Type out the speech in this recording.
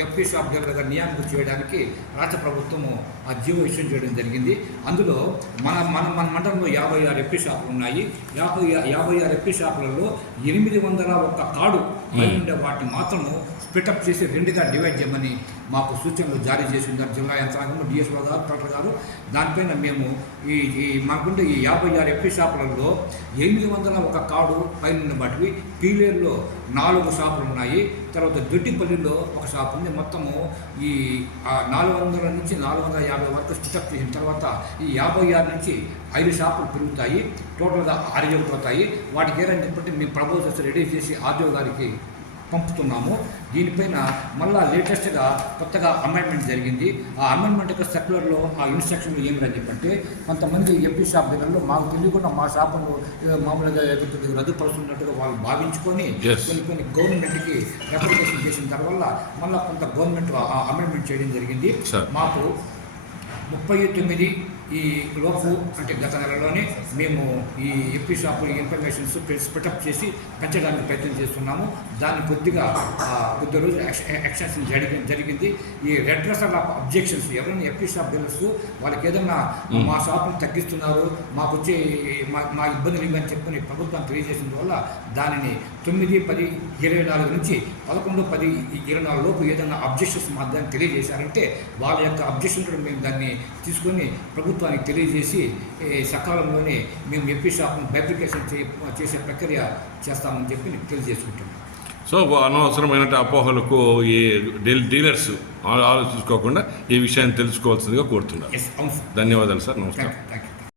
FP shop డీలర్గా నియామకం చేయడానికి రాష్ట్ర ప్రభుత్వము ఆ జీవో ఇష్యూ చేయడం జరిగింది. అందులో మన మన మన మండలంలో 56 ఎఫ్పీ షాపులు ఉన్నాయి. 56 ఎఫ్పీ షాపులలో 801 కార్డు ఉండే వాటిని మాత్రము స్ప్లిటప్ చేసి 2గా డివైడ్ చేయమని మాకు సూచనలు జారీ చేసి ఉన్నారు జిల్లా యంత్రాంగం, డిఎస్ఓ గారు, కలెక్టర్ గారు. దానిపైన మేము మాకుండే ఈ 56 ఎఫ్పీ షాపులలో 801 కార్డు పైన ఉన్న వాటివి పీలేరులో 4 షాపులు ఉన్నాయి. తర్వాత దొడ్డిపల్లిలో ఒక షాప్ ఉంది. మొత్తము ఈ 400 నుంచి 450 వరకు స్పిటప్ చేసిన తర్వాత ఈ 56 నుంచి 5 షాపులు పెరుగుతాయి. టోటల్గా 6 అయిపోతాయి. వాటికి ఏదైనా చెప్పంటే మేము ప్రపోజల్స్ రెడీ చేసి ఆర్డీఓ గారికి పంపుతున్నాము. దీనిపైన మళ్ళీ లేటెస్ట్గా కొత్తగా అమెండ్మెంట్ జరిగింది. ఆ అమెండ్మెంట్ యొక్క సర్క్యులర్లో ఆ ఇన్స్ట్రక్షన్లు ఏమిటని చెప్పంటే, కొంతమంది ఎఫ్పీ షాప్ దగ్గరలో మాకు తెలియకుండా మా షాపును మామూలుగా రద్దుపరుస్తున్నట్టుగా వాళ్ళు భావించుకొని కొన్ని గవర్నమెంట్కి రిప్రజెంటేషన్ చేసిన తర్వాత మళ్ళీ కొంత గవర్నమెంట్ అమెండ్మెంట్ చేయడం జరిగింది. మాకు 39 ఈ లోపు అంటే గత నెలలోనే మేము ఈ ఎఫ్పీ షాపు ఇన్ఫర్మేషన్స్ స్ప్లిటప్ చేసి పెంచడానికి ప్రయత్నం చేస్తున్నాము. దాన్ని కొద్ది రోజులు ఎక్స్టెన్షన్ జరిగింది. ఈ రెడ్రెసల్ ఆఫ్ అబ్జెక్షన్స్ ఎవరైనా ఎఫ్పీ షాప్ డీలర్స్ వాళ్ళకి ఏదైనా మా షాపును తగ్గిస్తున్నారు, మాకు వచ్చే మా ఇబ్బందులు ఇవని చెప్పని ప్రభుత్వం తెలియజేసిన వల్ల దానిని 9/10/24 నుంచి 11/10/24 లోపు ఏదైనా అబ్జెక్షన్స్ మా దాన్ని తెలియజేశారంటే వాళ్ళ యొక్క అబ్జెక్షన్ కూడా మేము దాన్ని తీసుకొని ప్రభుత్వానికి తెలియజేసి సకాలంలోనే మేము ఎఫ్పీ షాప్ను బైఫికేషన్ చేసే ప్రక్రియ చేస్తామని చెప్పి తెలియజేసుకుంటున్నాం. సో అనవసరమైన అపోహలకు ఈ డీలర్స్ ఆలోచించుకోకుండా ఈ విషయాన్ని తెలుసుకోవాల్సిందిగా కోరుతున్నారు. అవును సార్. ధన్యవాదాలు సార్. నమస్కారం. Thank you.